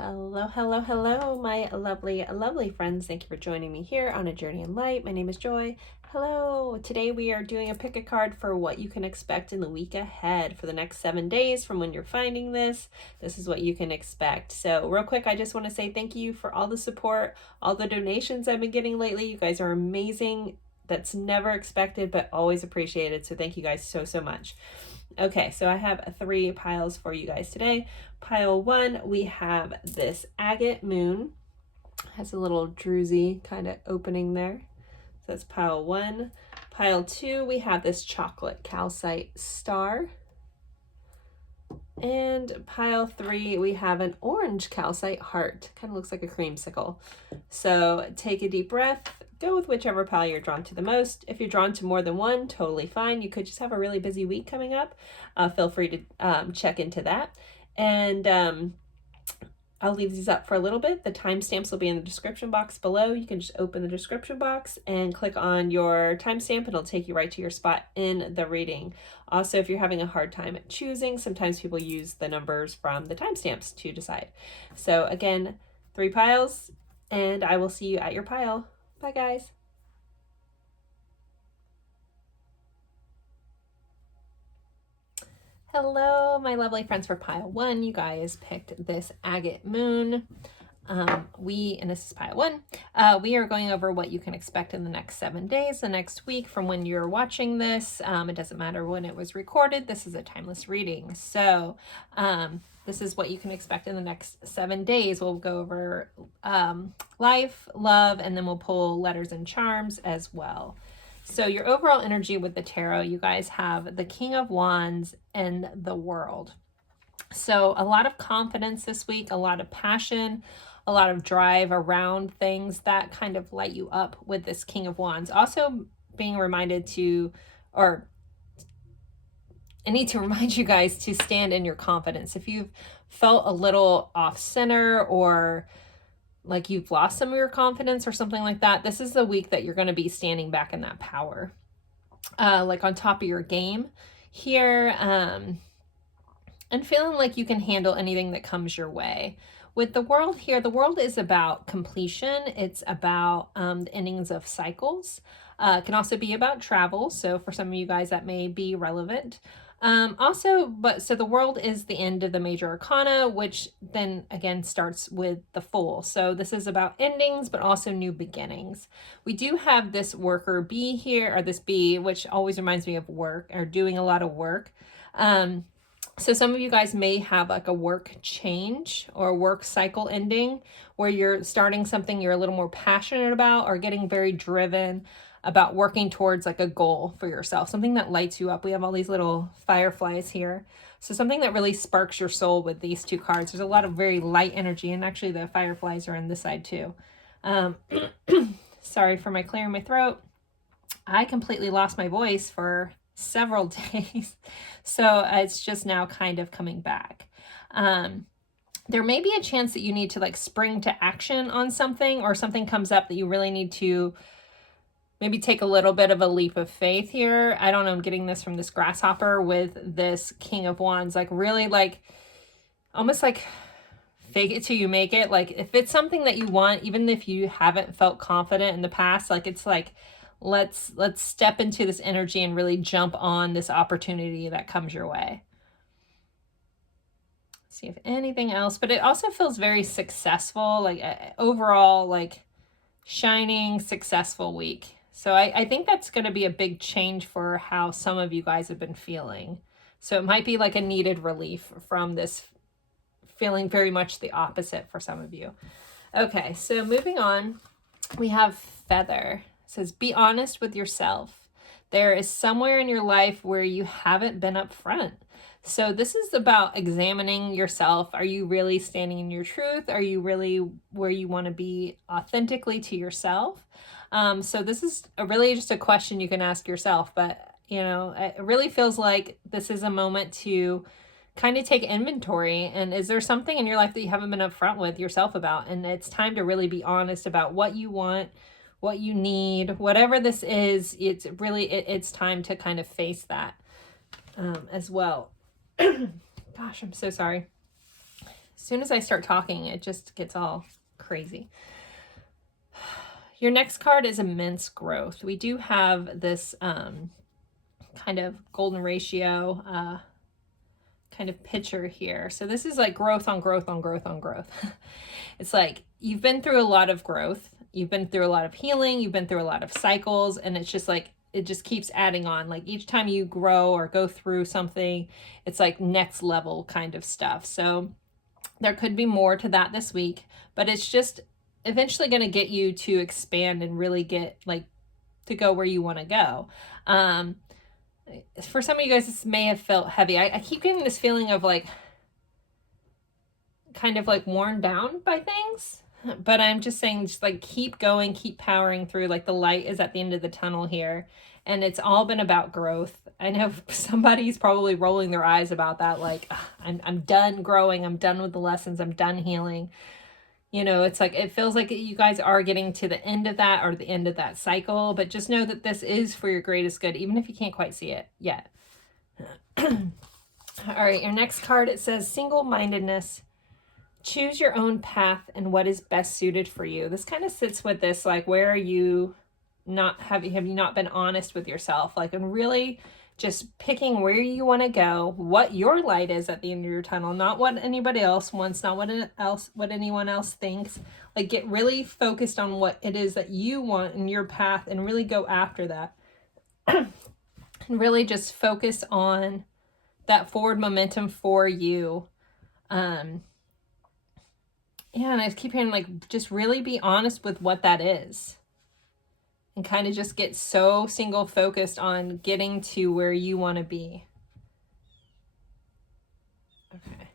Hello, hello, hello, my lovely, lovely friends. Thank you for joining me here on A Journey in Light. My name is Joy. Hello. Today we are doing a pick a card for what you can expect in the week ahead for the next 7 days from when you're finding this. This is what you can expect. So real quick, I just want to say thank you for all the support, all the donations I've been getting lately. You guys are amazing. That's never expected, but always appreciated. So thank you guys so, so much. Okay, so I have 3 piles for you guys today. Pile 1, we have this agate moon. Has a little druzy kind of opening there. So that's pile 1. Pile 2, we have this chocolate calcite star. And pile 3, we have an orange calcite heart. Kind of looks like a creamsicle. So take a deep breath. Go with whichever pile you're drawn to the most. If you're drawn to more than one, totally fine. You could just have a really busy week coming up. Feel free to check into that. And I'll leave these up for a little bit. The timestamps will be in the description box below. You can just open the description box and click on your timestamp. It'll take you right to your spot in the reading. Also, if you're having a hard time choosing, sometimes people use the numbers from the timestamps to decide. So again, 3 piles, and I will see you at your pile. Bye, guys. Hello, my lovely friends. For pile 1, you guys picked this agate moon. And this is pile 1. We are going over what you can expect in the next 7 days, the next week from when you're watching this. It doesn't matter when it was recorded. This is a timeless reading. So this is what you can expect in the next 7 days. We'll go over life, love, and then we'll pull letters and charms as well. So your overall energy with the tarot, you guys have the King of Wands and the World. So a lot of confidence this week, a lot of passion, a lot of drive around things that kind of light you up with this King of Wands. Also being reminded to, or I need to remind you guys to stand in your confidence. If you've felt a little off center or like you've lost some of your confidence or something like that, this is the week that you're going to be standing back in that power, like on top of your game here, and feeling like you can handle anything that comes your way. With the World here, the World is about completion. It's about the endings of cycles. It can also be about travel. So for some of you guys, that may be relevant. So the World is the end of the major arcana, which then again starts with the Fool. So this is about endings, but also new beginnings. We do have this worker bee here, or this bee, which always reminds me of work or doing a lot of work. So some of you guys may have like a work change or a work cycle ending where you're starting something you're a little more passionate about or getting very driven about working towards like a goal for yourself, something that lights you up. We have all these little fireflies here. So something that really sparks your soul with these 2 cards. There's a lot of very light energy, and actually the fireflies are on this side too. Sorry for my clearing my throat. I completely lost my voice for several days. So it's just now kind of coming back. There may be a chance that you need to like spring to action on something, or something comes up that you really need to maybe take a little bit of a leap of faith here. I don't know, I'm getting this from this grasshopper with this King of Wands, like really like almost like fake it till you make it. Like if it's something that you want, even if you haven't felt confident in the past, like it's like, let's step into this energy and really jump on this opportunity that comes your way. Let's see if anything else, but it also feels very successful, like overall, like shining, successful week. So I think that's going to be a big change for how some of you guys have been feeling. So it might be like a needed relief from this feeling very much the opposite for some of you. Okay, so moving on, we have Feather. It says, be honest with yourself. There is somewhere in your life where you haven't been upfront. So this is about examining yourself. Are you really standing in your truth? Are you really where you want to be authentically to yourself? So this is really just a question you can ask yourself, but you know, it really feels like this is a moment to kind of take inventory. And is there something in your life that you haven't been upfront with yourself about? And it's time to really be honest about what you want, what you need, whatever this is. It's really, it's time to kind of face that as well. Gosh, I'm so sorry. As soon as I start talking, it just gets all crazy. Your next card is immense growth. We do have this kind of golden ratio kind of picture here. So this is like growth on growth on growth on growth. It's like you've been through a lot of growth. You've been through a lot of healing. You've been through a lot of cycles. And it's just like, it just keeps adding on. Like each time you grow or go through something, it's like next level kind of stuff. So there could be more to that this week, but it's just eventually going to get you to expand and really get like to go where you want to go. For some of you guys, this may have felt heavy. I keep getting this feeling of like kind of like worn down by things, but I'm just saying, just like keep going, keep powering through. Like the light is at the end of the tunnel here, and it's all been about growth. I know somebody's probably rolling their eyes about that. Like I'm done growing. I'm done with the lessons. I'm done healing. You know, it's like, it feels like you guys are getting to the end of that or the end of that cycle, but just know that this is for your greatest good, even if you can't quite see it yet. All right, your next card, it says single-mindedness. Choose your own path and what is best suited for you. This kind of sits with this, like, where are you not, have you not been honest with yourself? Like, and really just picking where you want to go, what your light is at the end of your tunnel, not what anybody else wants, not what anyone else thinks. Like, get really focused on what it is that you want in your path and really go after that. And really just focus on that forward momentum for you. Yeah, and I keep hearing, like, just really be honest with what that is. And kind of just get so single focused on getting to where you want to be. Okay.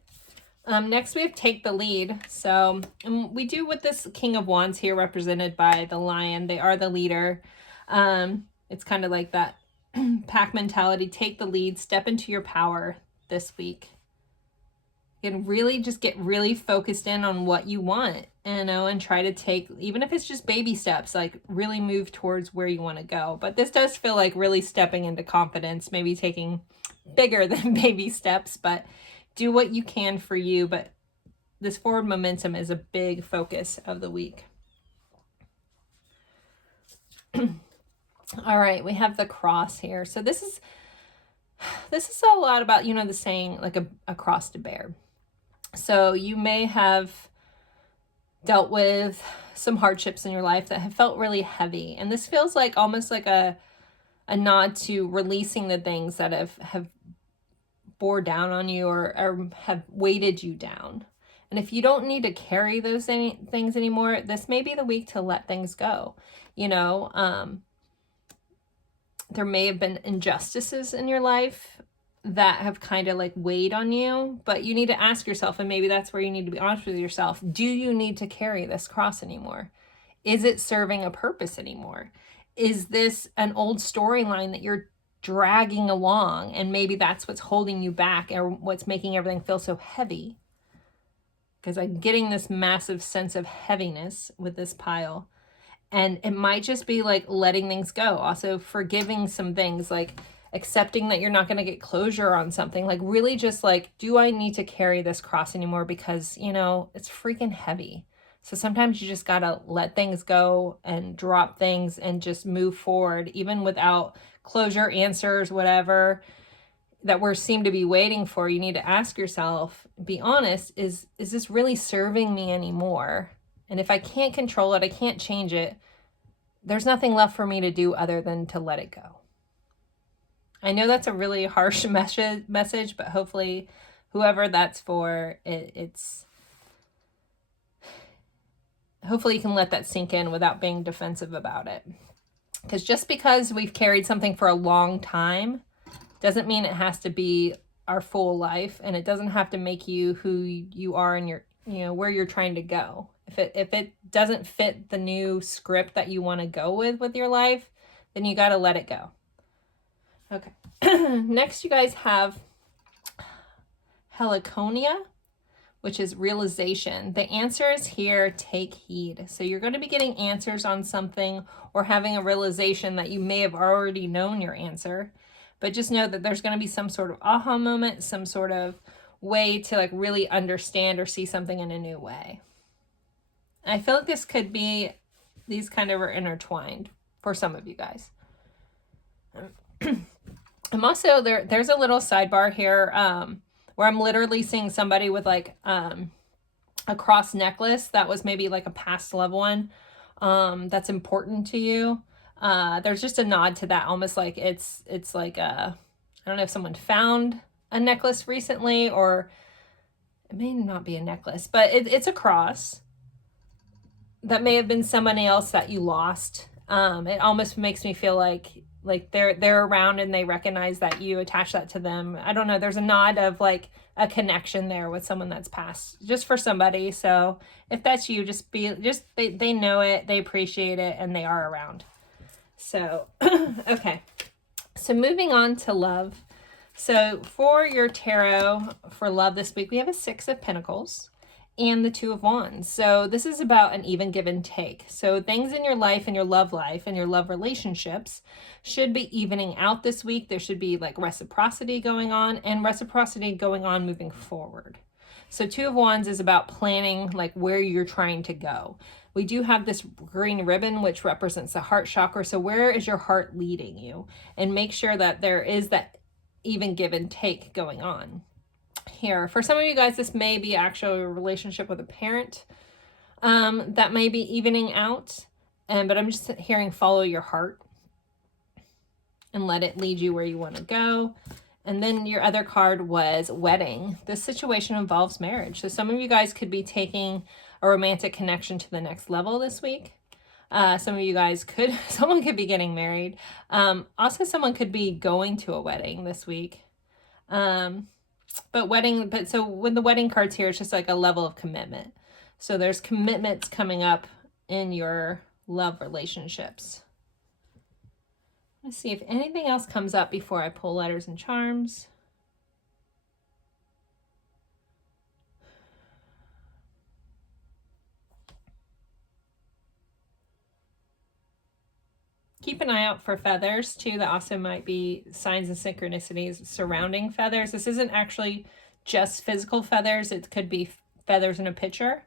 Next we have take the lead. So we do with this King of Wands here, represented by the lion. They are the leader. It's kind of like that pack mentality. Take the lead, step into your power this week. And really just get really focused in on what you want, you know, and try to take, even if it's just baby steps, like really move towards where you want to go. But this does feel like really stepping into confidence, maybe taking bigger than baby steps, but do what you can for you. But this forward momentum is a big focus of the week. All right, we have the cross here. So this is a lot about, you know, the saying, like a cross to bear. So you may have dealt with some hardships in your life that have felt really heavy. And this feels like almost like a nod to releasing the things that have bore down on you or have weighted you down. And if you don't need to carry those things anymore, this may be the week to let things go. You know, there may have been injustices in your life that have kind of like weighed on you, but you need to ask yourself, and maybe that's where you need to be honest with yourself. Do you need to carry this cross anymore? Is it serving a purpose anymore? Is this an old storyline that you're dragging along, and maybe that's what's holding you back or what's making everything feel so heavy? Because I'm getting this massive sense of heaviness with this pile, and it might just be like letting things go. Also forgiving some things, like accepting that you're not going to get closure on something. Like really just like, do I need to carry this cross anymore? Because, you know, it's freaking heavy. So sometimes you just got to let things go and drop things and just move forward, even without closure, answers, whatever that seem to be waiting for. You need to ask yourself, be honest, is this really serving me anymore? And if I can't control it, I can't change it, there's nothing left for me to do other than to let it go. I know that's a really harsh message, but hopefully whoever that's for, hopefully you can let that sink in without being defensive about it. Because just because we've carried something for a long time doesn't mean it has to be our full life, and it doesn't have to make you who you are and your, you know, where you're trying to go. If it doesn't fit the new script that you want to go with your life, then you got to let it go. Okay. Next, you guys have Heliconia, which is realization. The answer is here, take heed. So you're going to be getting answers on something or having a realization that you may have already known your answer, but just know that there's going to be some sort of aha moment, some sort of way to like really understand or see something in a new way. I feel like this could be, these kind of are intertwined for some of you guys. I'm also, there's a little sidebar here where I'm literally seeing somebody with like a cross necklace that was maybe like a past loved one that's important to you. There's just a nod to that, almost like it's like I don't know if someone found a necklace recently, or it may not be a necklace, but it's a cross that may have been somebody else that you lost. It almost makes me feel like they're around and they recognize that you attach that to them. I don't know. There's a nod of like a connection there with someone that's passed, just for somebody. So if that's you, they know it, they appreciate it, and they are around. So, okay. So moving on to love. So for your tarot for love this week, we have a 6 of Pentacles and the 2 of Wands. So this is about an even give and take. So things in your life and your love life and your love relationships should be evening out this week. There should be like reciprocity going on, and reciprocity going on moving forward. So 2 of Wands is about planning like where you're trying to go. We do have this green ribbon, which represents the heart chakra. So where is your heart leading you? And make sure that there is that even give and take going on here. For some of you guys, this may be actually a relationship with a parent that may be evening out. But I'm just hearing follow your heart and let it lead you where you want to go. And then your other card was wedding. This situation involves marriage. So some of you guys could be taking a romantic connection to the next level this week. Some of you guys someone could be getting married. Also someone could be going to a wedding this week. So when the wedding card's here, it's just like a level of commitment. So there's commitments coming up in your love relationships. Let's see if anything else comes up before I pull letters and charms. Keep an eye out for feathers too. That also might be signs and synchronicities surrounding feathers. This isn't actually just physical feathers. It could be feathers in a picture.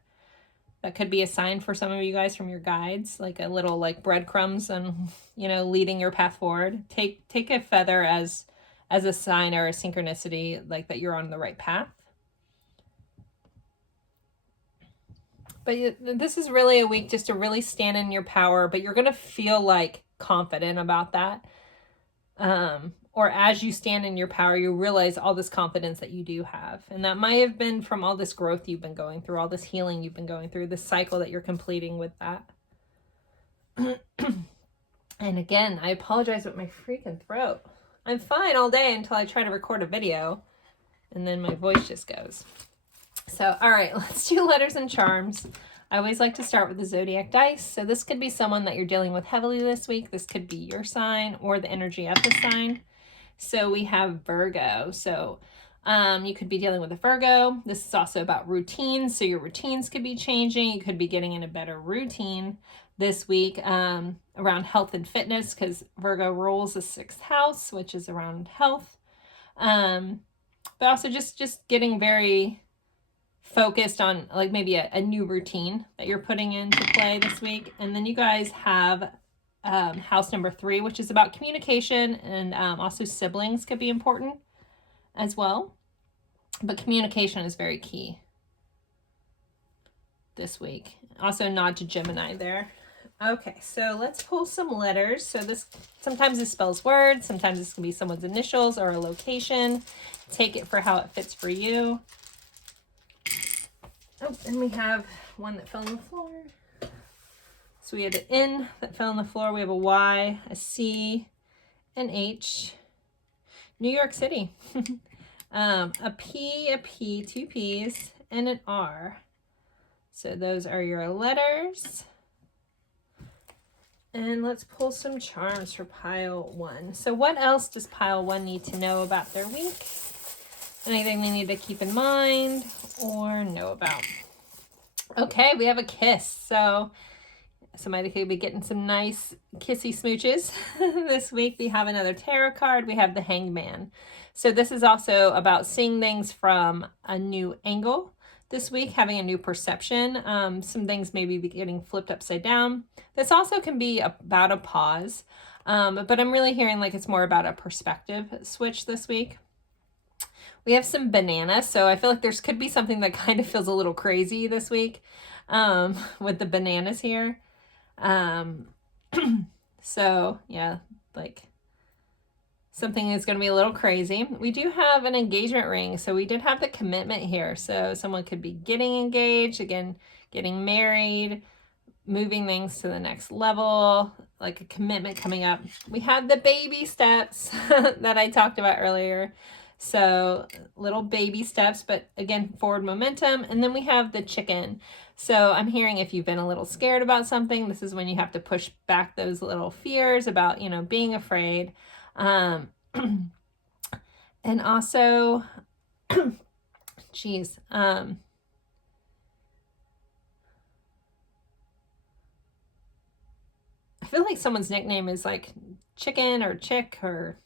That could be a sign for some of you guys from your guides, like a little like breadcrumbs and, you know, leading your path forward. Take a feather as a sign or a synchronicity, like that you're on the right path. But this is really a week just to really stand in your power, but you're going to feel like confident about that. Or as you stand in your power, you realize all this confidence that you do have. And that might have been from all this growth you've been going through, all this healing you've been going through, this cycle that you're completing with that. And again, I apologize with my freaking throat. I'm fine all day until I try to record a video, and then my voice just goes. So, all right, let's do letters and charms. I always like to start with the zodiac dice. So this could be someone that you're dealing with heavily this week. This could be your sign or the energy of the sign. So we have Virgo. So you could be dealing with a Virgo. This is also about routines. So your routines could be changing. You could be getting in a better routine this week around health and fitness, because Virgo rules the 6th house, which is around health. But also just getting very focused on like maybe a new routine that you're putting into play this week. And then you guys have house number 3, which is about communication, and also siblings could be important as well. But communication is very key this week. Also nod to Gemini there. Okay, so let's pull some letters. So sometimes this spells words, sometimes this can be someone's initials or a location. Take it for how it fits for you. Oh, and we have one that fell on the floor. So we had an N that fell on the floor. We have a Y, a C, an H. New York City. A P, 2 P's, and an R. So those are your letters. And let's pull some charms for pile 1. So what else does pile 1 need to know about their week? Anything they need to keep in mind or know about? Okay, we have a kiss. So Somebody could be getting some nice kissy smooches this week. We have another tarot card. We have the Hangman. So this is also about seeing things from a new angle this week, having a new perception. Some things maybe be getting flipped upside down. This also can be about a pause, but I'm really hearing like it's more about a perspective switch this week. We have some bananas, so I feel like there's could be something that kind of feels a little crazy this week with the bananas here. So yeah, like something is going to be a little crazy. We do have an engagement ring, so we did have the commitment here. So someone could be getting engaged, again, getting married, moving things to the next level, like a commitment coming up. We have the baby steps that I talked about earlier. So little baby steps, but again, forward momentum. And then we have the chicken. So I'm hearing if you've been a little scared about something, this is when you have to push back those little fears about, you know, being afraid. And also, geez, I feel like someone's nickname is like chicken or chick, or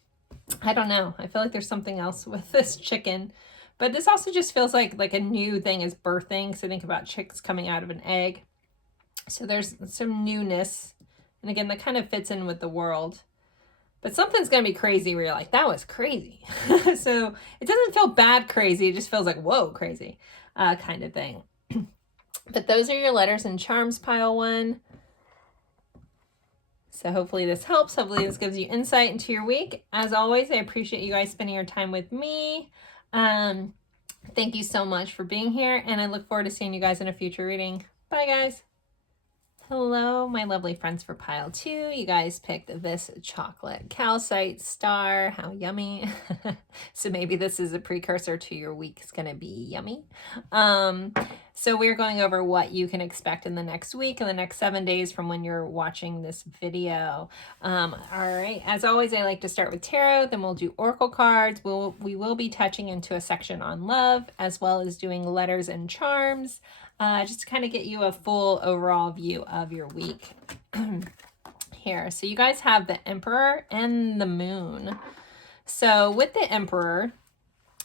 I don't know. I feel like there's something else with this chicken, but this also just feels like a new thing is birthing. So think about chicks coming out of an egg. So there's some newness. And again, that kind of fits in with the world, but something's going to be crazy where you're like, that was crazy. So it doesn't feel bad crazy. It just feels like, whoa, crazy kind of thing. But those are your letters and charms, pile one. So hopefully this helps. Hopefully this gives you insight into your week. As always, I appreciate you guys spending your time with me. Thank you so much for being here, and I look forward to seeing you guys in a future reading. Bye, guys. Hello, my lovely friends for pile two. You guys picked this chocolate calcite star. How yummy. So maybe this is a precursor to your week. It's going to be yummy. So we're going over what you can expect in the next week, in the next 7 days from when you're watching this video. All right. As always, I like to start with tarot, then we'll do oracle cards. We will be touching into a section on love, as well as doing letters and charms. Just to kind of get you a full overall view of your week here. So you guys have the Emperor and the Moon. So with the Emperor,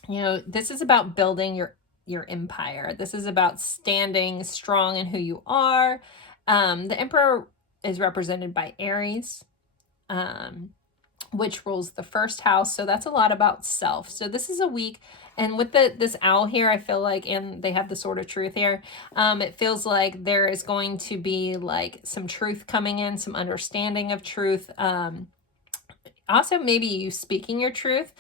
you know, this is about building your empire. This is about standing strong in who you are. The Emperor is represented by Aries, which rules the first house. So that's a lot about self. So this is a week. And with this owl here, I feel like, and they have the sword of truth here, it feels like there is going to be like some truth coming in, some understanding of truth. Also, maybe you speaking your truth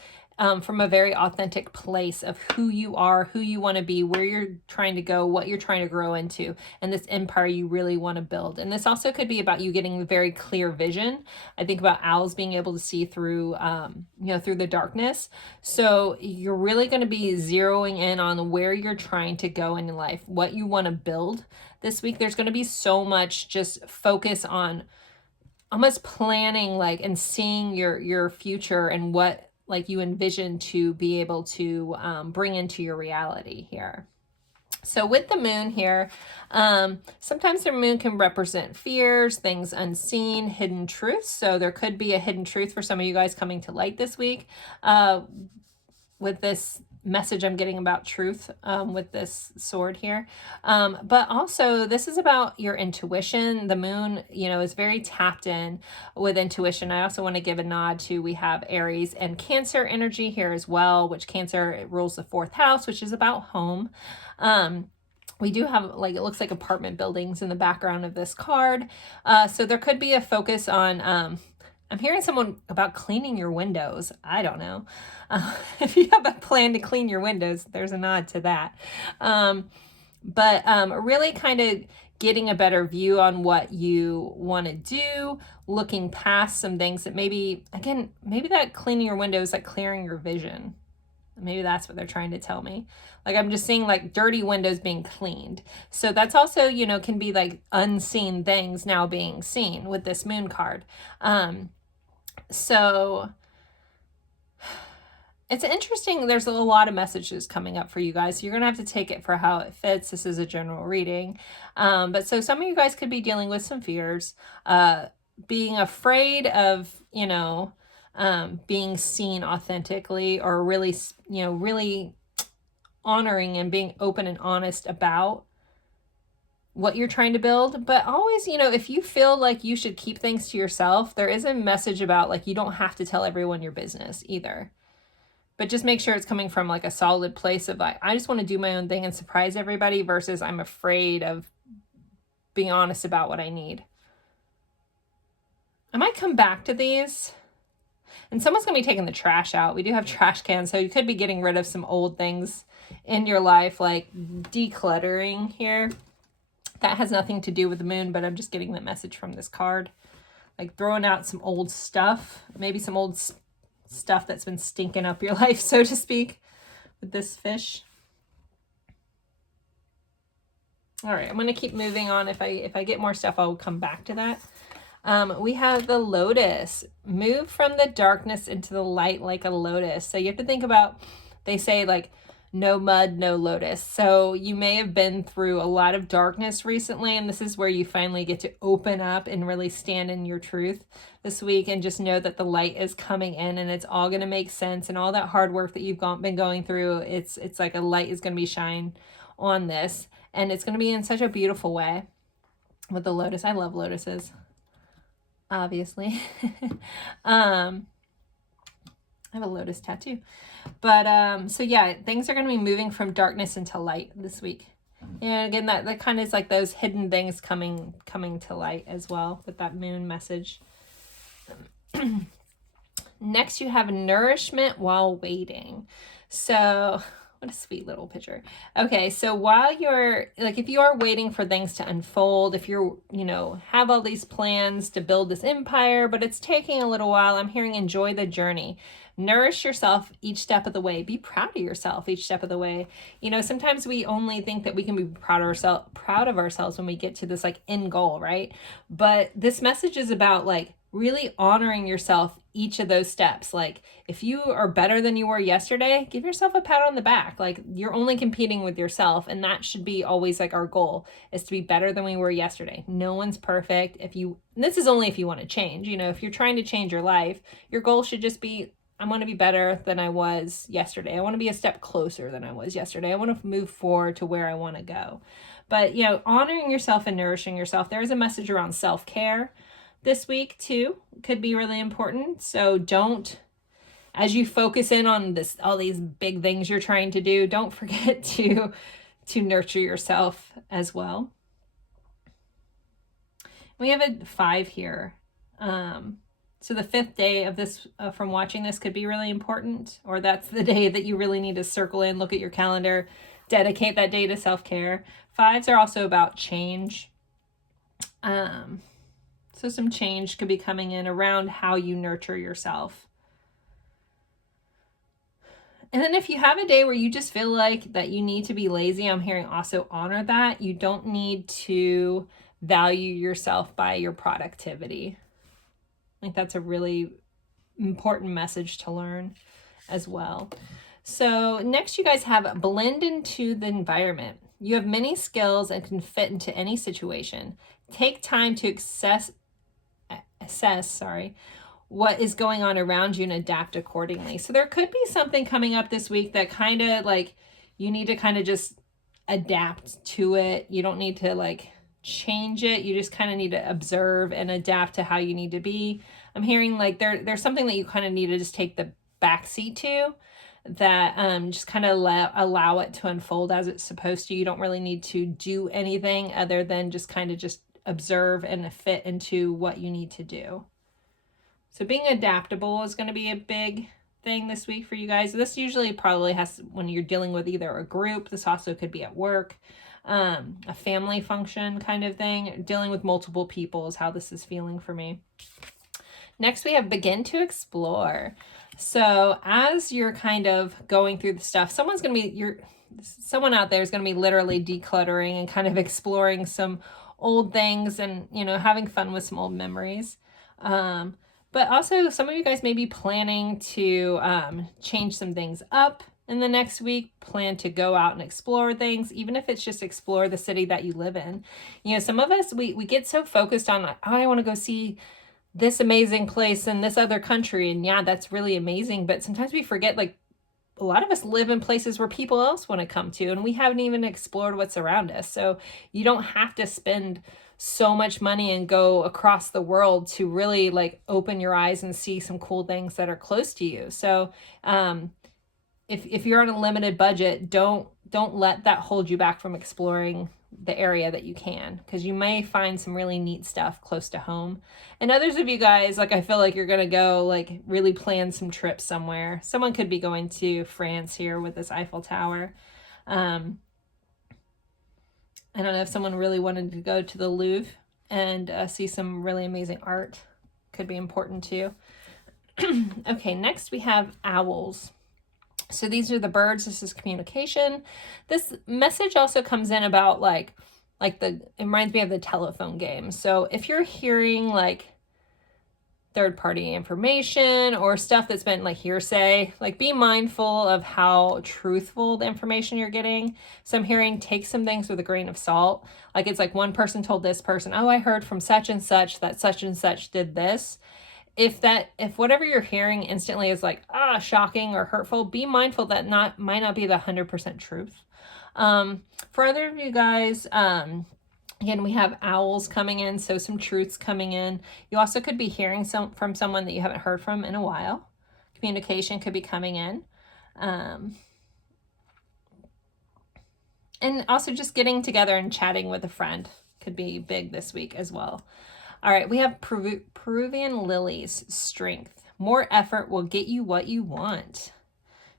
from a very authentic place of who you are, who you want to be, where you're trying to go, what you're trying to grow into, and this empire you really want to build. And this also could be about you getting a very clear vision. I think about owls being able to see through, you know, through the darkness. So you're really going to be zeroing in on where you're trying to go in life, what you want to build this week. There's going to be so much just focus on almost planning, like, and seeing your future and what like you envision to be able to bring into your reality here. So with the Moon here, sometimes the Moon can represent fears, things unseen, hidden truths. So there could be a hidden truth for some of you guys coming to light this week with this message I'm getting about truth with this sword here. But also this is about your intuition. The Moon, you know, is very tapped in with intuition. I also want to give a nod to, we have Aries and Cancer energy here as well, which Cancer rules the fourth house, which is about home. We do have, like, it looks like apartment buildings in the background of this card. So there could be a focus on, I'm hearing someone about cleaning your windows. I don't know. If you have a plan to clean your windows, there's a nod to that. But really kind of getting a better view on what you want to do, looking past some things that maybe, again, maybe that cleaning your windows, like clearing your vision. Maybe that's what they're trying to tell me. Like, I'm just seeing like dirty windows being cleaned. So that's also, you know, can be like unseen things now being seen with this Moon card. So it's interesting. There's a lot of messages coming up for you guys. So you're going to have to take it for how it fits. This is a general reading. But so some of you guys could be dealing with some fears, being afraid of, you know, being seen authentically, or really, you know, really honoring and being open and honest about what you're trying to build. But always, you know, if you feel like you should keep things to yourself, there is a message about like, you don't have to tell everyone your business either. But just make sure it's coming from like a solid place of like, I just want to do my own thing and surprise everybody, versus I'm afraid of being honest about what I need. I might come back to these. And someone's going to be taking the trash out. We do have trash cans, so you could be getting rid of some old things in your life, like decluttering here. That has nothing to do with the moon, but I'm just getting the message from this card. Like throwing out some old stuff, maybe some old stuff that's been stinking up your life, so to speak, with this fish. All right, I'm going to keep moving on. If I get more stuff, I'll come back to that. We have the Lotus. Move from the darkness into the light like a lotus. So you have to think about, they say like, no mud, no lotus. So you may have been through a lot of darkness recently, and this is where you finally get to open up and really stand in your truth this week, and just know that the light is coming in and it's all going to make sense, and all that hard work that you've been going through, it's like a light is going to be shine on this, and it's going to be in such a beautiful way with the Lotus. I love lotuses, obviously. I have a lotus tattoo. But so yeah, things are going to be moving from darkness into light this week. And again, that kind of is like those hidden things coming to light as well with that moon message. Next, you have nourishment while waiting. So what a sweet little picture. Okay, so while you're like, if you are waiting for things to unfold, if you're, you know, have all these plans to build this empire, but it's taking a little while, I'm hearing enjoy the journey. Nourish yourself each step of the way. Be proud of yourself each step of the way. You know, sometimes we only think that we can be proud of ourselves when we get to this like end goal, right? But this message is about like really honoring yourself each of those steps. Like if you are better than you were yesterday, give yourself a pat on the back. Like you're only competing with yourself, and that should be always like our goal, is to be better than we were yesterday. No one's perfect. This is only if you want to change. You know, if you're trying to change your life, your goal should just be, I want to be better than I was yesterday. I want to be a step closer than I was yesterday. I want to move forward to where I want to go. But, you know, honoring yourself and nourishing yourself. There is a message around self-care this week too. Could be really important. So don't, as you focus in on all these big things you're trying to do, don't forget to nurture yourself as well. We have a 5 here. So the 5th day of this, from watching this, could be really important, or that's the day that you really need to circle in, look at your calendar, dedicate that day to self-care. 5s are also about change. So some change could be coming in around how you nurture yourself. And then if you have a day where you just feel like that you need to be lazy, I'm hearing also honor that. You don't need to value yourself by your productivity. I think that's a really important message to learn as well. So next, you guys have blend into the environment. You have many skills and can fit into any situation. Take time to assess what is going on around you and adapt accordingly. So there could be something coming up this week that kind of like, you need to kind of just adapt to it. You don't need to like change it. You just kind of need to observe and adapt to how you need to be. I'm hearing like there's something that you kind of need to just take the backseat to, that just kind of allow it to unfold as it's supposed to. You don't really need to do anything other than just kind of just observe and fit into what you need to do. So being adaptable is going to be a big thing this week for you guys. This usually probably has, when you're dealing with either a group, this also could be at work, a family function kind of thing. Dealing with multiple people is how this is feeling for me. Next, we have begin to explore. So as you're kind of going through the stuff, someone out there is going to be literally decluttering and kind of exploring some old things and, you know, having fun with some old memories. But also some of you guys may be planning to change some things up in the next week, plan to go out and explore things, even if it's just explore the city that you live in. You know, some of us, we get so focused on, like, oh, I want to go see this amazing place in this other country. And yeah, that's really amazing. But sometimes we forget, like, a lot of us live in places where people else want to come to, and we haven't even explored what's around us. So you don't have to spend so much money and go across the world to really like open your eyes and see some cool things that are close to you. So, if you're on a limited budget, don't let that hold you back from exploring the area that you can, because you may find some really neat stuff close to home. And others of you guys, like, I feel like you're gonna go like really plan some trips somewhere. Someone could be going to France here with this Eiffel Tower. I don't know if someone really wanted to go to the Louvre and see some really amazing art. Could be important too. Okay, next we have owls. So these are the birds. This is communication. This message also comes in about it reminds me of the telephone game. So if you're hearing like third-party information or stuff that's been like hearsay, like be mindful of how truthful the information you're getting. So I'm hearing take some things with a grain of salt. Like it's like one person told this person, oh, I heard from such and such that such and such did this. If whatever you're hearing instantly is like, shocking or hurtful, be mindful that might not be the 100% truth. For other of you guys, again, we have owls coming in, so some truths coming in. You also could be hearing from someone that you haven't heard from in a while. Communication could be coming in. And also just getting together and chatting with a friend could be big this week as well. All right, we have Peruvian lilies, strength. More effort will get you what you want.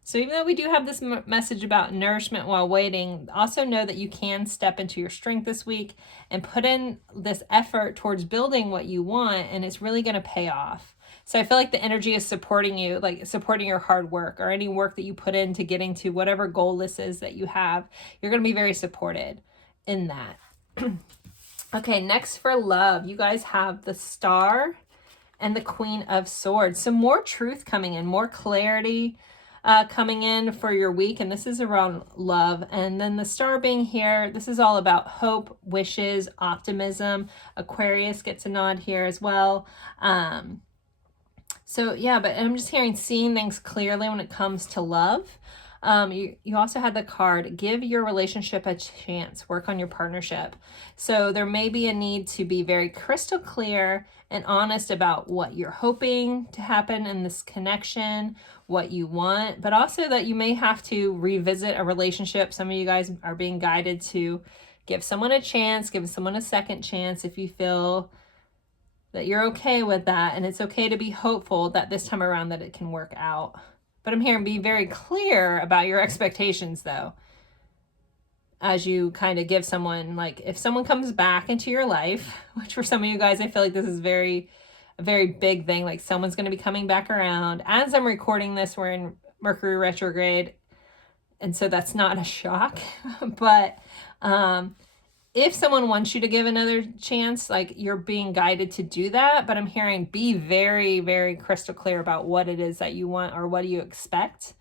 So even though we do have this message about nourishment while waiting, also know that you can step into your strength this week and put in this effort towards building what you want, and it's really going to pay off. So I feel like the energy is supporting you, like supporting your hard work or any work that you put into getting to whatever goal this is that you have. You're going to be very supported in that. Okay, next for love, you guys have the Star and the Queen of Swords. So more truth coming in, more clarity coming in for your week. And this is around love. And then the Star being here, this is all about hope, wishes, optimism. Aquarius gets a nod here as well. So yeah, but I'm just hearing seeing things clearly when it comes to love. You also had the card, give your relationship a chance, work on your partnership. So there may be a need to be very crystal clear and honest about what you're hoping to happen in this connection, what you want, but also that you may have to revisit a relationship. Some of you guys are being guided to give someone a chance, give someone a second chance if you feel that you're okay with that. And it's okay to be hopeful that this time around that it can work out. But I'm hearing be very clear about your expectations, though, as you kind of give someone, like, if someone comes back into your life, which for some of you guys, I feel like this is a very big thing. Like someone's going to be coming back around. As I'm recording this, we're in Mercury retrograde, and so that's not a shock. But if someone wants you to give another chance, like you're being guided to do that. But I'm hearing be very, very crystal clear about what it is that you want or what do you expect,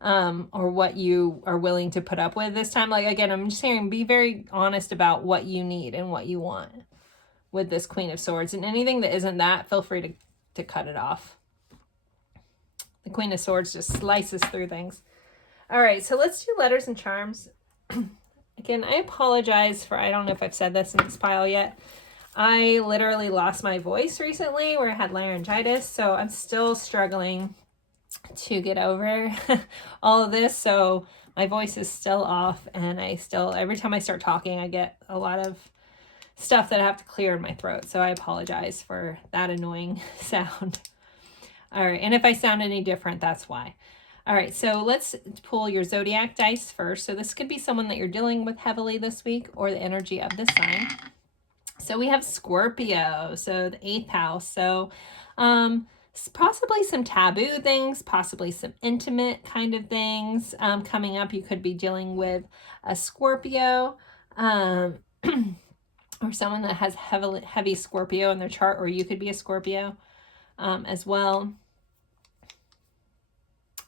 or what you are willing to put up with this time. Like, again, I'm just hearing be very honest about what you need and what you want with this Queen of Swords. And anything that isn't that, feel free to cut it off. The Queen of Swords just slices through things. All right, so let's do letters and charms. Again, I apologize for, I don't know if I've said this in this pile yet. I literally lost my voice recently where I had laryngitis, so I'm still struggling to get over all of this. So my voice is still off, and every time I start talking, I get a lot of stuff that I have to clear in my throat. So I apologize for that annoying sound. All right, and if I sound any different, that's why. All right, so let's pull your zodiac dice first. So this could be someone that you're dealing with heavily this week, or the energy of the sign. So we have Scorpio, so the 8th house. So possibly some taboo things, possibly some intimate kind of things coming up. You could be dealing with a Scorpio, or someone that has heavy Scorpio in their chart, or you could be a Scorpio. as well.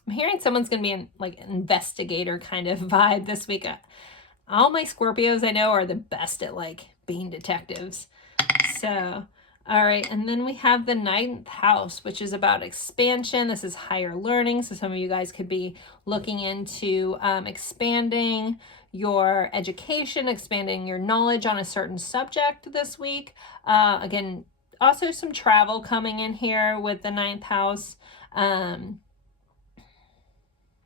I'm hearing someone's going to be in like an investigator kind of vibe this week. All my Scorpios I know are the best at like being detectives. So, all right. And then we have the 9th house, which is about expansion. This is higher learning. So some of you guys could be looking into expanding your education, expanding your knowledge on a certain subject this week. Again, also some travel coming in here with the 9th house.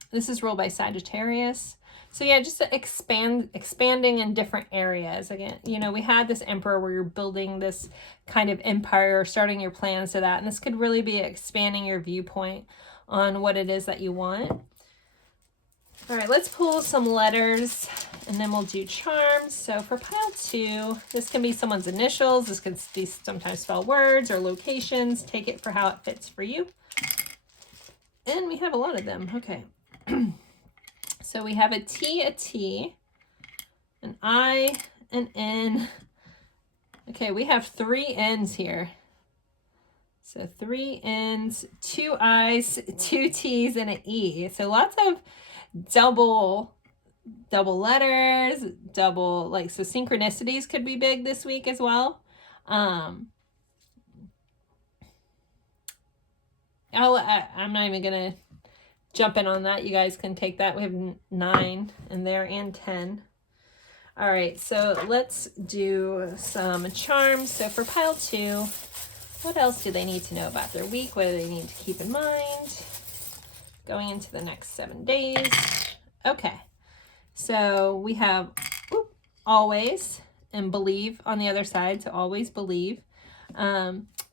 This is ruled by Sagittarius. So yeah, just expanding in different areas. Again, you know, we had this Emperor where you're building this kind of empire, starting your plans to that. And this could really be expanding your viewpoint on what it is that you want. All right, let's pull some letters and then we'll do charms. So for pile 2, this can be someone's initials. This could be sometimes spell words or locations. Take it for how it fits for you. And we have a lot of them. Okay. So we have a T, an I, an N. Okay, we have 3 N's here. So 3 N's, 2 I's, 2 T's, and an E. So lots of double letters, so synchronicities could be big this week as well. I'm not even gonna jump in on that. You guys can take that. We have 9 in there and 10. All right, so let's do some charms. So for pile 2, what else do they need to know about their week? What do they need to keep in mind going into the next 7 days? Okay, so we have always and believe on the other side. So always believe.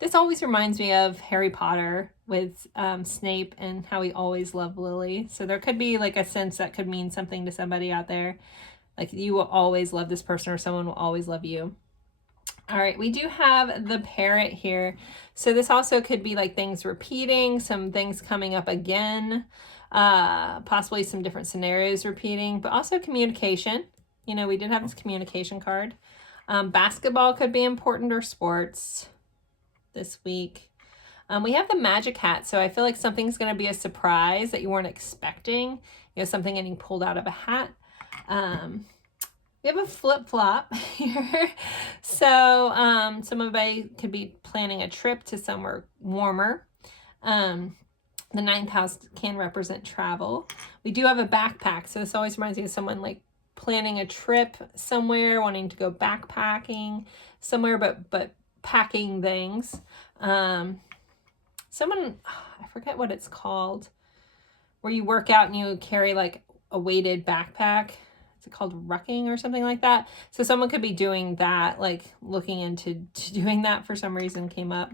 This always reminds me of Harry Potter with Snape and how he always loved Lily. So there could be like a sense that could mean something to somebody out there. Like you will always love this person or someone will always love you. All right, we do have the parrot here. So this also could be like things repeating, some things coming up again, possibly some different scenarios repeating, but also communication. You know, we did have this communication card. Basketball could be important or sports this week. We have the magic hat. So I feel like something's going to be a surprise that you weren't expecting. You know, something getting pulled out of a hat. We have a flip-flop here. So somebody could be planning a trip to somewhere warmer. The 9th house can represent travel. We do have a backpack. So this always reminds me of someone like planning a trip somewhere, wanting to go backpacking somewhere, but packing things. Someone, I forget what it's called, where you work out and you carry like a weighted backpack. Is it called rucking or something like that? So someone could be doing that, like looking into doing that for some reason came up.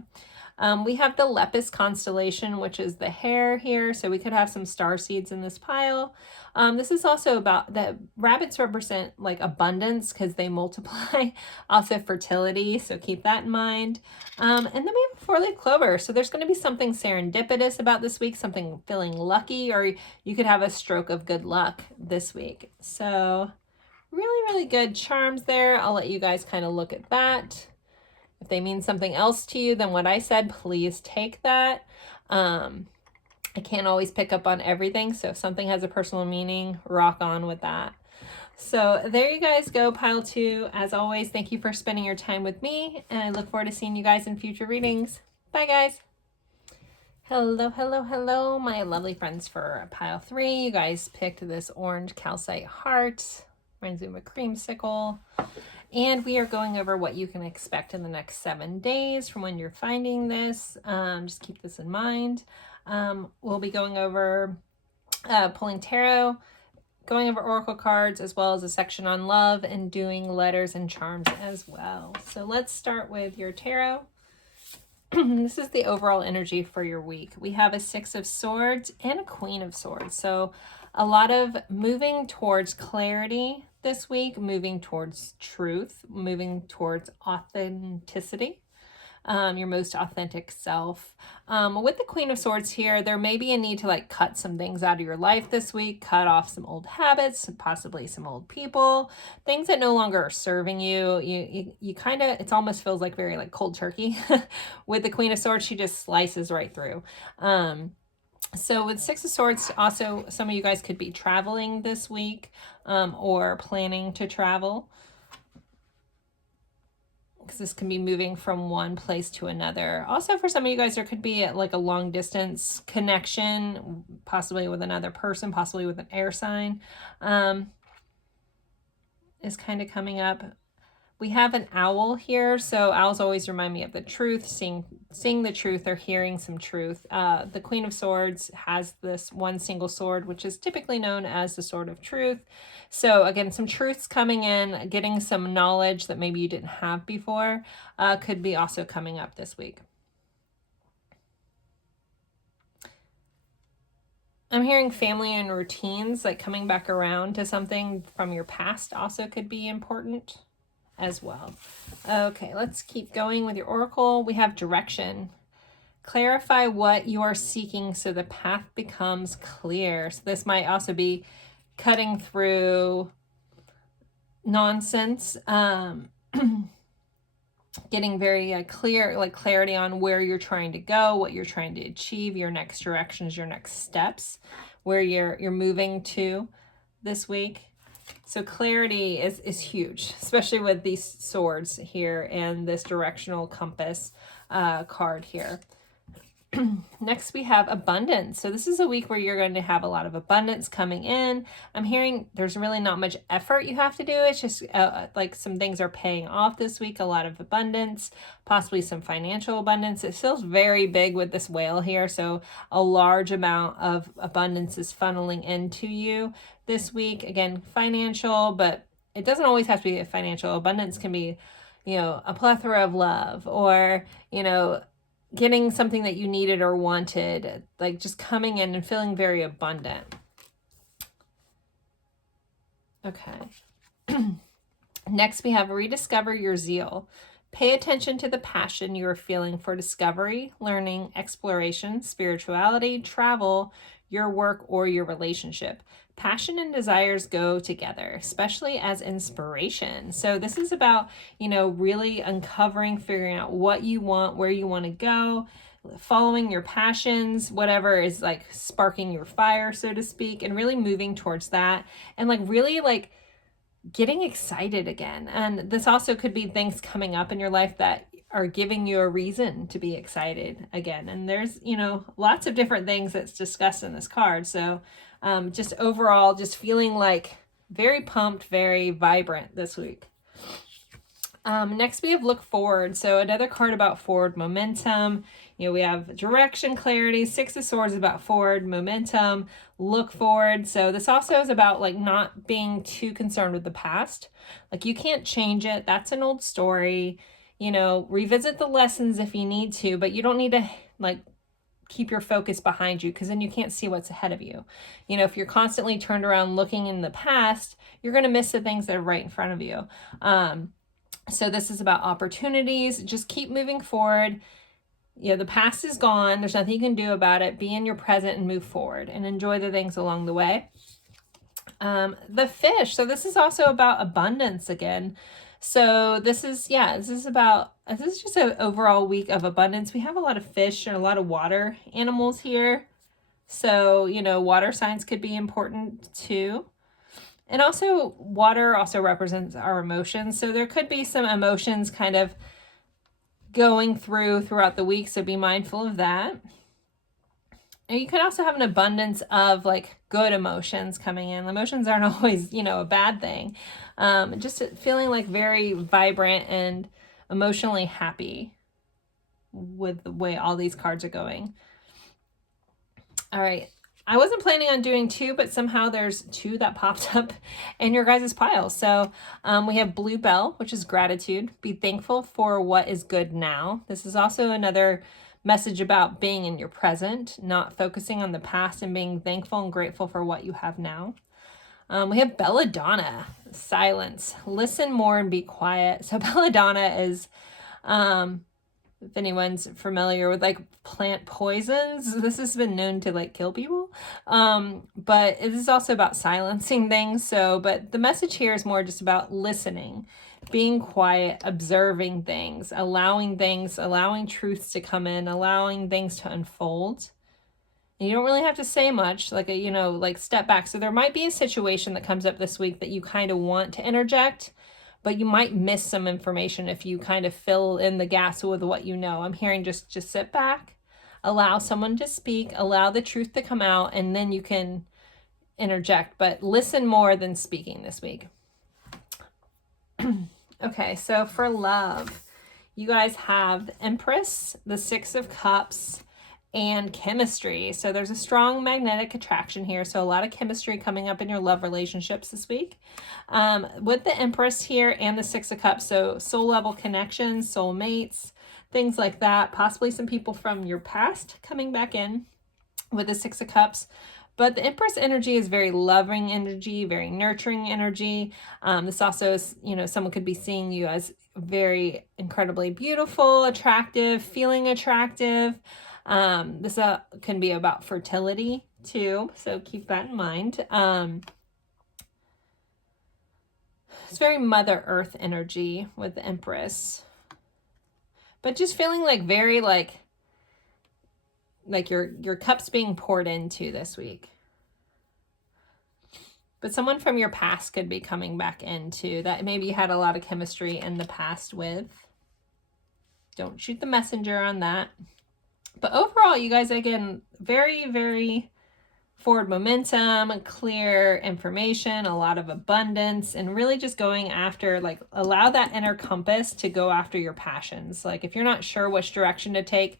We have the Lepus constellation, which is the hare here. So we could have some star seeds in this pile. This is also about the rabbits represent like abundance because they multiply, also fertility. So keep that in mind. And then we have a 4-leaf clover. So there's going to be something serendipitous about this week, something feeling lucky, or you could have a stroke of good luck this week. So really, really good charms there. I'll let you guys kind of look at that. If they mean something else to you than what I said, please take that. I can't always pick up on everything, so if something has a personal meaning, rock on with that. So there you guys go, pile 2. As always, thank you for spending your time with me, and I look forward to seeing you guys in future readings. Bye, guys. Hello, hello, hello, my lovely friends for pile 3. You guys picked this orange calcite heart. Reminds me of a creamsicle. And we are going over what you can expect in the next 7 days from when you're finding this. Just keep this in mind. We'll be going over pulling tarot, going over oracle cards, as well as a section on love and doing letters and charms as well. So let's start with your tarot. This is the overall energy for your week. We have a 6 of Swords and a Queen of Swords. So a lot of moving towards clarity this week, moving towards truth, moving towards authenticity. your most authentic self. With the Queen of Swords here, there may be a need to like cut some things out of your life this week, cut off some old habits, possibly some old people, things that no longer are serving you. You kind of, it almost feels like very like cold turkey. With the Queen of Swords, she just slices right through. So with Six of Swords, also some of you guys could be traveling this week, or planning to travel, because this can be moving from one place to another. Also for some of you guys, there could be like a long distance connection, possibly with another person, possibly with an air sign, is kind of coming up. We have an owl here, so owls always remind me of the truth, seeing the truth or hearing some truth. The Queen of Swords has this one single sword, which is typically known as the Sword of Truth. So again, some truths coming in, getting some knowledge that maybe you didn't have before, could be also coming up this week. I'm hearing family and routines, like coming back around to something from your past also could be important as well. Okay, let's keep going with your oracle. We have direction. Clarify what you are seeking so the path becomes clear. So this might also be cutting through nonsense, getting very clear, like clarity on where you're trying to go, what you're trying to achieve, your next directions, your next steps, where you're moving to this week. So clarity is huge, especially with these swords here and this directional compass card here. Next, we have abundance. So this is a week where you're going to have a lot of abundance coming in. I'm hearing there's really not much effort you have to do. It's just like some things are paying off this week. A lot of abundance, possibly some financial abundance. It feels very big with this whale here. So a large amount of abundance is funneling into you this week. Again, financial, but it doesn't always have to be a financial. Abundance can be, a plethora of love, or, getting something that you needed or wanted, like just coming in and feeling very abundant. Okay. Next, we have rediscover your zeal. Pay attention to the passion you are feeling for discovery, learning, exploration, spirituality, travel, your work, or your relationship. Passion and desires go together, especially as inspiration. So this is about, really uncovering, figuring out what you want, where you want to go, following your passions, whatever is like sparking your fire, so to speak, and really moving towards that, and really getting excited again. And this also could be things coming up in your life that are giving you a reason to be excited again. And there's, lots of different things that's discussed in this card. So just overall, just feeling like very pumped, very vibrant this week. Next, we have look forward. So another card about forward momentum. We have direction, clarity. Six of Swords about forward momentum, look forward. So this also is about not being too concerned with the past. You can't change it. That's an old story. Revisit the lessons if you need to, but you don't need to keep your focus behind you, because then you can't see what's ahead of you. If you're constantly turned around looking in the past, you're going to miss the things that are right in front of you. So this is about opportunities. Just keep moving forward. The past is gone. There's nothing you can do about it. Be in your present and move forward and enjoy the things along the way. The fish. So this is also about abundance again. So this is just an overall week of abundance. We have a lot of fish and a lot of water animals here. So, water signs could be important too. And also water also represents our emotions. So there could be some emotions kind of going throughout the week. So be mindful of that. And you can also have an abundance of good emotions coming in. Emotions aren't always, a bad thing. Just feeling very vibrant and emotionally happy with the way all these cards are going. All right. I wasn't planning on doing two, but somehow there's two that popped up in your guys' pile. So we have Bluebell, which is gratitude. Be thankful for what is good now. This is also another message about being in your present, not focusing on the past, and being thankful and grateful for what you have now. We have Belladonna, silence. Listen more and be quiet. So Belladonna is If anyone's familiar with like plant poisons, this has been known to like kill people. But it is also about silencing things. So, but the message here is more just about listening, being quiet, observing things, allowing truths to come in, allowing things to unfold. And you don't really have to say much, like like step back. So there might be a situation that comes up this week that you kind of want to interject, but you might miss some information if you kind of fill in the gaps with what you know. I'm hearing just sit back, allow someone to speak, allow the truth to come out, and then you can interject, but listen more than speaking this week. Okay, so for love, you guys have the Empress, the Six of Cups, and chemistry. So there's a strong magnetic attraction here. So a lot of chemistry coming up in your love relationships this week. With the Empress here and the Six of Cups, so soul level connections, soulmates, things like that. Possibly some people from your past coming back in with the Six of Cups. But the Empress energy is very loving energy, very nurturing energy. This also is, someone could be seeing you as very incredibly beautiful, attractive, feeling attractive. This can be about fertility too, so keep that in mind. It's very Mother Earth energy with the Empress, but just feeling like very like your cup's being poured into this week. But someone from your past could be coming back into that maybe you had a lot of chemistry in the past with. Don't shoot the messenger on that. But overall, you guys, again, very, very forward momentum, clear information, a lot of abundance, and really just going after, like, allow that inner compass to go after your passions. Like, if you're not sure which direction to take,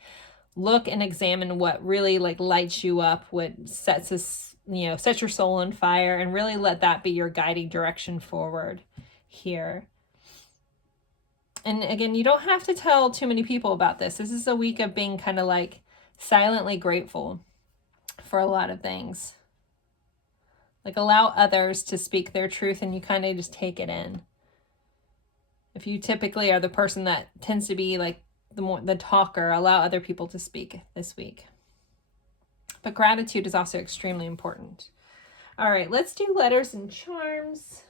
look and examine what really, like, lights you up, what sets your soul on fire, and really let that be your guiding direction forward here. And again, you don't have to tell too many people about this. This is a week of being kind of like silently grateful for a lot of things. Like allow others to speak their truth and you kind of just take it in. If you typically are the person that tends to be like the talker, allow other people to speak this week. But gratitude is also extremely important. All right, let's do letters and charms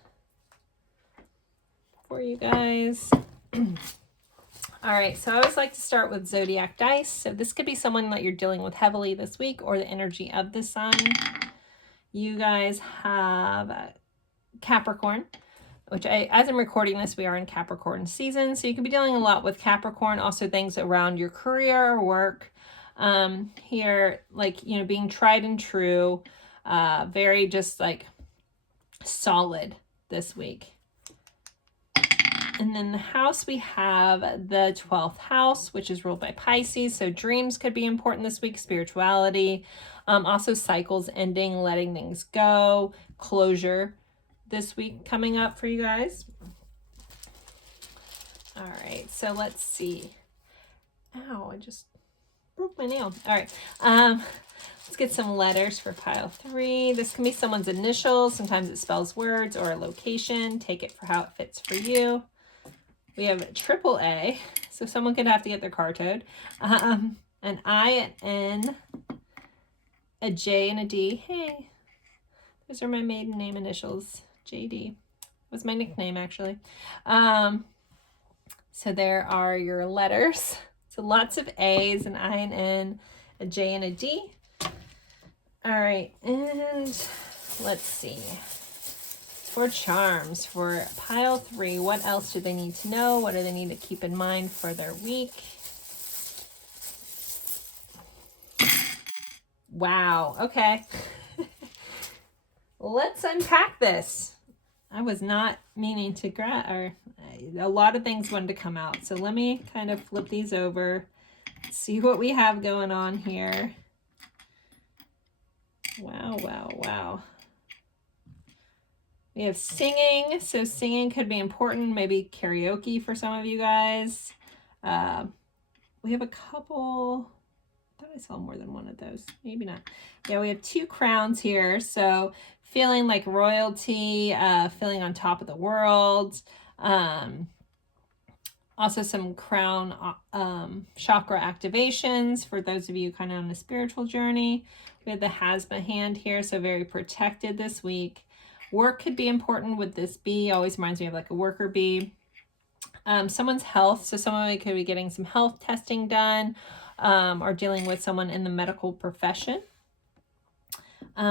for you guys. All right, so I always like to start with zodiac dice. So this could be someone that you're dealing with heavily this week or the energy of the sun. You guys have Capricorn, which as I'm recording this, we are in Capricorn season. So you could be dealing a lot with Capricorn, also things around your career or work. Here, like, being tried and true, very just like solid this week. And then the house, we have the 12th house, which is ruled by Pisces. So dreams could be important this week, spirituality, also cycles ending, letting things go, closure this week coming up for you guys. All right, so let's see. Ow, I just broke my nail. All right, let's get some letters for pile 3. This can be someone's initials. Sometimes it spells words or a location. Take it for how it fits for you. We have AAA, so someone could have to get their car towed. An I, an N, a J, and a D. Hey, those are my maiden name initials. JD was my nickname, actually. So there are your letters. So lots of A's, an I, an N, a J, and a D. All right, and let's see. For charms, for pile 3, what else do they need to know? What do they need to keep in mind for their week? Wow, okay. Let's unpack this. I was not meaning to a lot of things wanted to come out. So let me kind of flip these over, see what we have going on here. Wow, wow, wow. We have singing, so singing could be important, maybe karaoke for some of you guys. We have a couple, I thought I saw more than one of those, maybe not. Yeah, we have 2 crowns here, so feeling like royalty, feeling on top of the world. Also some crown chakra activations for those of you kind of on a spiritual journey. We have the Hasba hand here, so very protected this week. Work could be important with this bee. Always reminds me of like a worker bee. Someone's health, so someone could be getting some health testing done, or dealing with someone in the medical profession.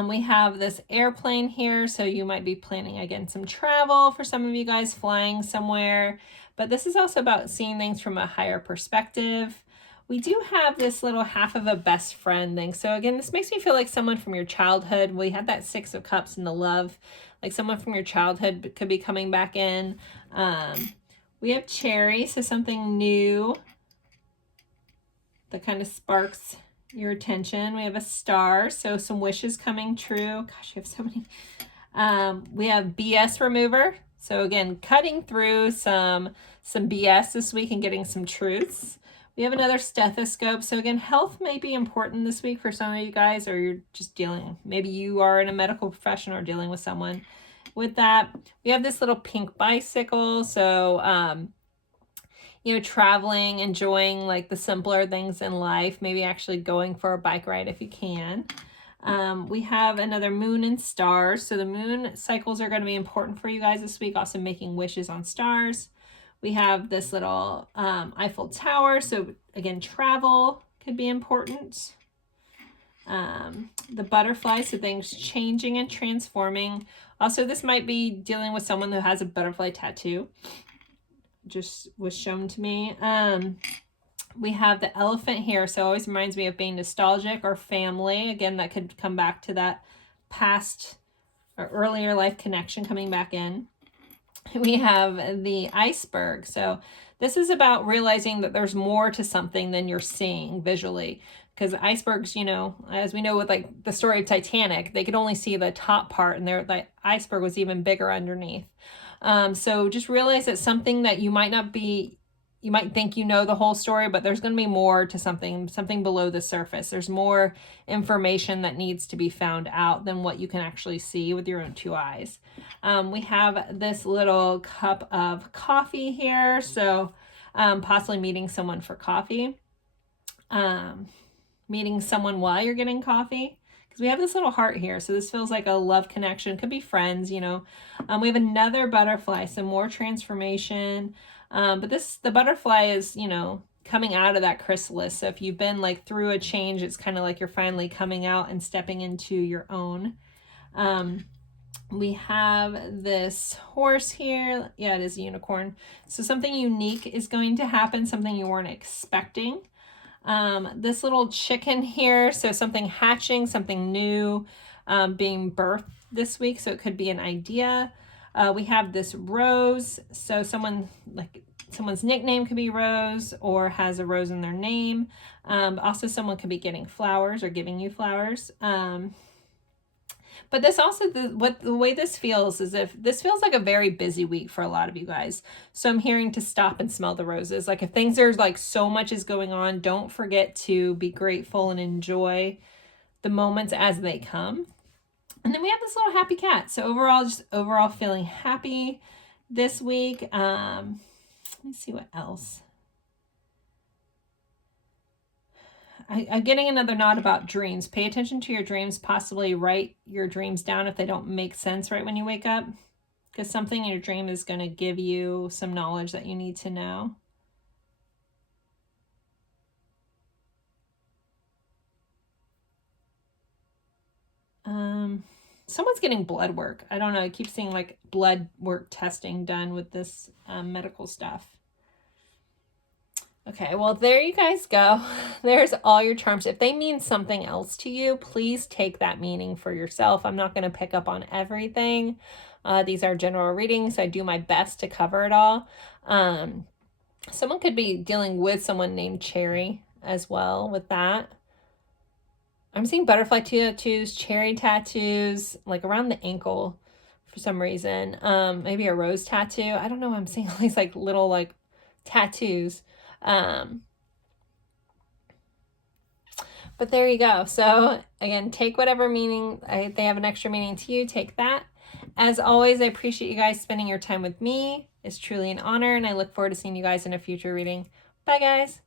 We have this airplane here, so you might be planning again some travel for some of you guys, flying somewhere. But this is also about seeing things from a higher perspective. We do have this little half of a best friend thing. So again, this makes me feel like someone from your childhood. We had that Six of Cups in the love, like someone from your childhood could be coming back in. We have Cherry, so something new that kind of sparks your attention. We have a Star, so some wishes coming true. Gosh, you have so many. We have BS remover, so again, cutting through some BS this week and getting some truths. We have another stethoscope, so again, health may be important this week for some of you guys, or you're just dealing, maybe you are in a medical profession or dealing with someone with that. We have this little pink bicycle, so you know, traveling, enjoying like the simpler things in life, maybe actually going for a bike ride if you can. We have another moon and stars. So the moon cycles are going to be important for you guys this week. Also making wishes on stars. We have this little Eiffel Tower. So again, travel could be important. The butterfly, so things changing and transforming. Also, this might be dealing with someone who has a butterfly tattoo. Just was shown to me. We have the elephant here, so it always reminds me of being nostalgic or family. Again, that could come back to that past or earlier life connection coming back in. We have the iceberg, so this is about realizing that there's more to something than you're seeing visually, because icebergs, you know, as we know with like the story of Titanic, they could only see the top part, and the iceberg was even bigger underneath. So just realize that something that you might not be, you might think you know the whole story, but there's going to be more to something below the surface. There's more information that needs to be found out than what you can actually see with your own two eyes. We have this little cup of coffee here. So possibly meeting someone for coffee, meeting someone while you're getting coffee. We have this little heart here, so this feels like a love connection. Could be friends, you know. We have another butterfly, some more transformation. But the butterfly is, you know, coming out of that chrysalis. So if you've been like through a change, it's kind of like you're finally coming out and stepping into your own. We have this horse here. Yeah, it is a unicorn. So something unique is going to happen, something you weren't expecting. This little chicken here, so something hatching, something new being birthed this week, so it could be an idea. We have this rose, so someone's nickname could be Rose or has a rose in their name. Also someone could be getting flowers or giving you flowers. But this also, the way this feels is if this feels like a very busy week for a lot of you guys. So I'm hearing to stop and smell the roses. Like if things are like so much is going on, don't forget to be grateful and enjoy the moments as they come. And then we have this little happy cat. So overall, just overall feeling happy this week. Let me see what else. I'm getting another nod about dreams. Pay attention to your dreams. Possibly write your dreams down if they don't make sense right when you wake up, because something in your dream is going to give you some knowledge that you need to know. Someone's getting blood work. I don't know. I keep seeing like blood work testing done with this medical stuff. Okay, well, there you guys go. There's all your charms. If they mean something else to you, please take that meaning for yourself. I'm not going to pick up on everything. These are general readings. So I do my best to cover it all. Someone could be dealing with someone named Cherry as well with that. I'm seeing butterfly tattoos, cherry tattoos, like around the ankle for some reason. Maybe a rose tattoo. I don't know. I'm seeing all these like little like tattoos. But there you go. So again, take whatever meaning they have an extra meaning to you, take that. As always, I appreciate you guys spending your time with me. It's truly an honor, and I look forward to seeing you guys in a future reading. Bye, guys.